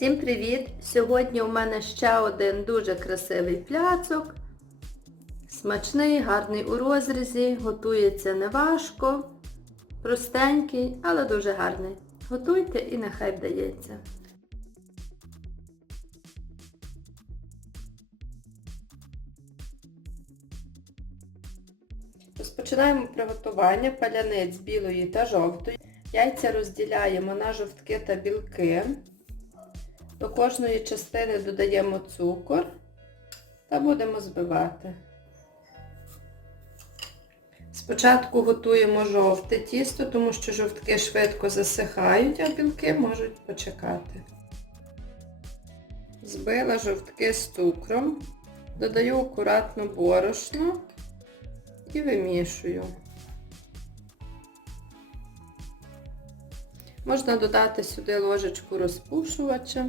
Всім привіт! Сьогодні у мене ще один дуже красивий пляцок. Смачний, гарний у розрізі, готується неважко, простенький, але дуже гарний. Готуйте і нехай вдається. Розпочинаємо приготування паляниць білої та жовтої. Яйця розділяємо на жовтки та білки. До кожної частини додаємо цукор та будемо збивати. Спочатку готуємо жовте тісто, тому що жовтки швидко засихають, а білки можуть почекати. Збила жовтки з цукром, додаю акуратно борошно і вимішую. Можна додати сюди ложечку розпушувача.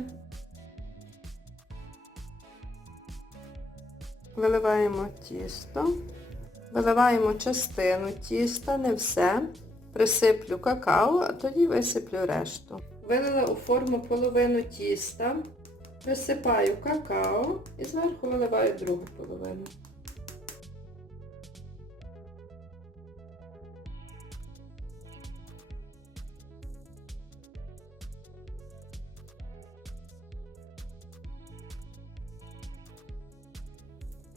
Виливаємо тісто, виливаємо частину тіста, не все. Присиплю какао, а тоді висиплю решту. Вилила у форму половину тіста, присипаю какао і зверху виливаю другу половину.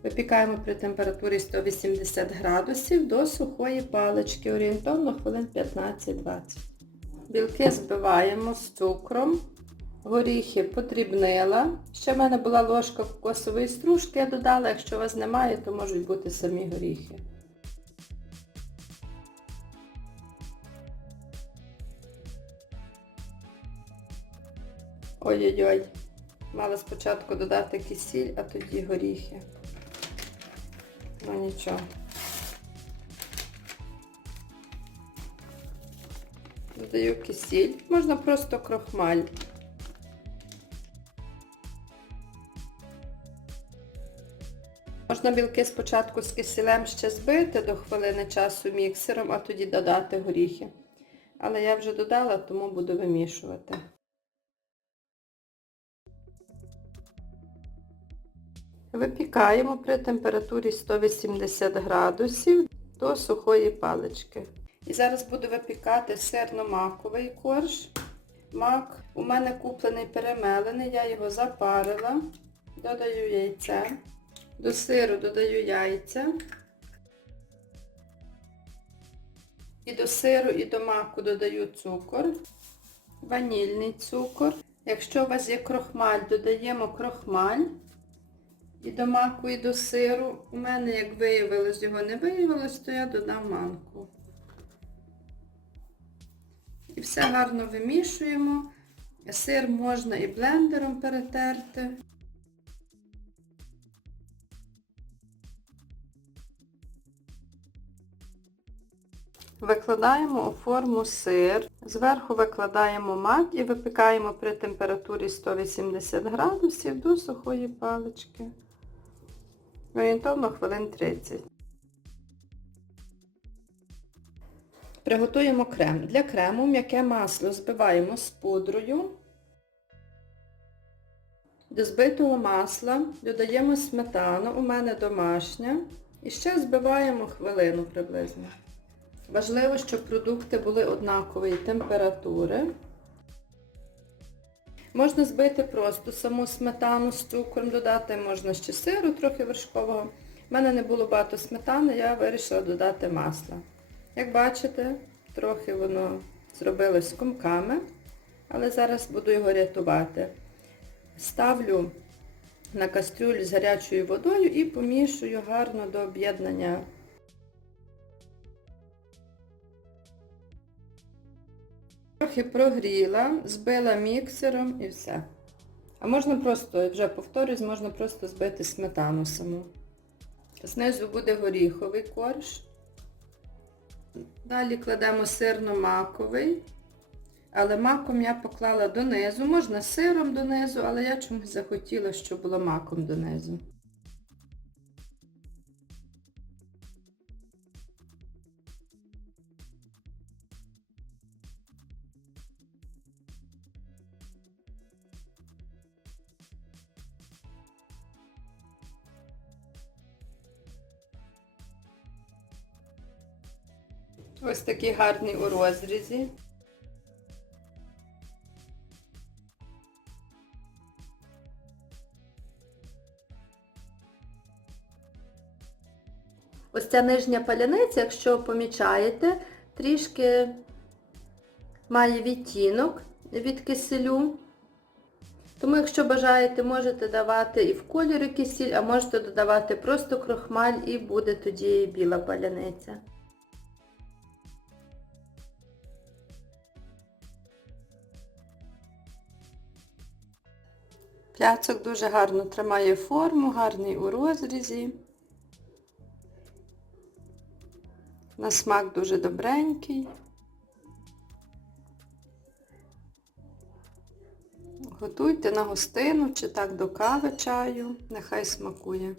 Випікаємо при температурі 180 градусів до сухої палички, орієнтовно хвилин 15-20. Білки збиваємо з цукром, горіхи подрібнила. Ще в мене була ложка кокосової стружки, я додала, якщо у вас немає, то можуть бути самі горіхи. Ой-ой-ой, мала спочатку додати кисіль, а тоді горіхи. Ну нічого. Додаю кисіль. Можна просто крохмаль. Можна білки спочатку з кисілем ще збити до хвилини часу міксером, а тоді додати горіхи. Але я вже додала, тому буду вимішувати. Випікаємо при температурі 180 градусів до сухої палички. І зараз буду випікати сирно-маковий корж. Мак у мене куплений перемелений, я його запарила, додаю яйце, до сиру додаю яйця. І до сиру, і до маку додаю цукор, ванільний цукор. Якщо у вас є крохмаль, додаємо крохмаль. І до маку, і до сиру. У мене, як виявилось, його не виявилось, то я додам манку. І все гарно вимішуємо. Сир можна і блендером перетерти. Викладаємо у форму сир, зверху викладаємо мак і випікаємо при температурі 180 градусів до сухої палички. Орієнтовно хвилин 30. Приготуємо крем. Для крему м'яке масло збиваємо з пудрою. До збитого масла додаємо сметану, у мене домашня. І ще збиваємо хвилину приблизно. Важливо, щоб продукти були однакової температури. Можна збити просто саму сметану з цукром, додати можна ще сиру, трохи вершкового. У мене не було багато сметани, я вирішила додати масло. Як бачите, трохи воно зробилось комками, але зараз буду його рятувати. Ставлю на кастрюлю з гарячою водою і помішую гарно до об'єднання Трохи прогріла, збила міксером і все. А можна просто, вже повторюсь, можна просто збити сметану саму. Знизу буде горіховий корж. Далі кладемо сирно-маковий. Але маком я поклала донизу. Можна сиром донизу, але я чомусь захотіла, щоб було маком донизу. Ось такий гарний у розрізі. Ось ця нижня паляниця, якщо помічаєте, трішки має відтінок від киселю. Тому, якщо бажаєте, можете давати і в кольорі кисіль, а можете додавати просто крохмаль і буде тоді біла паляниця. Пляцок дуже гарно тримає форму, гарний у розрізі. На смак дуже добренький. Готуйте на гостину чи так до кави чаю, нехай смакує.